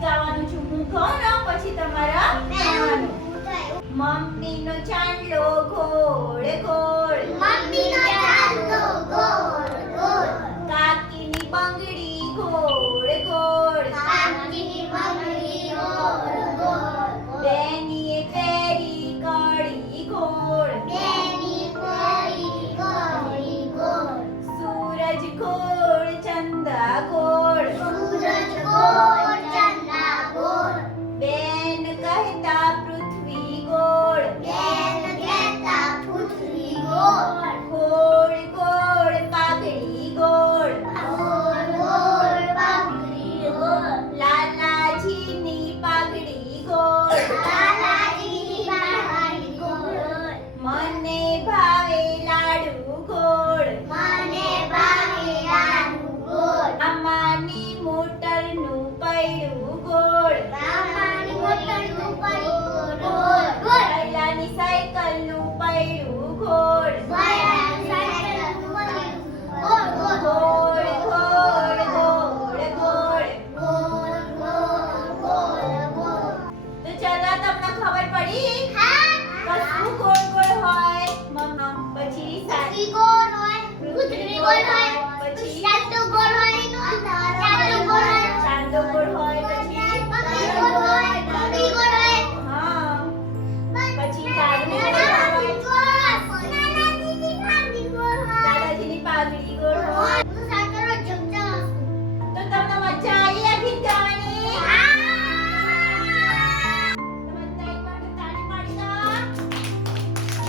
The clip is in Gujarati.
ગાવાનું છું હું ઘણો પછી તમારા મમ્મી નો ચાંદલો ગોળ ગોળ મમ્મી નો ચાંદલો ગોળ ગોળ કાકી ની બંગડી ગોળ ગોળ કાકી ની બંગડી ગોળ ગોળ બેની એ પેરી કળી ગોળ બેની કળી કળી ગોળ સૂરજ ગોળ ચંદા ગોળ મને ભાવે ગોળ આમાની મોટરનું પૈડું ગોળ રામાની મોટરનું પૈડું ગોળ ગોળ પહેલાની સાયકલનું પૈડું ગોળ ગોળાની સાયકલનું પૈડું ગોળ ગોળ ગોળ ગોળ ગોળ. ગોળ ગોળ ગોળ ગોળ ગોળ તો ચલો તમને ખબર પડી? હા. વસ્તુ ગોળ ગોળ હોય. મમ્મા પછી ত্রিকোণ হয় ত্রিকোণ হয়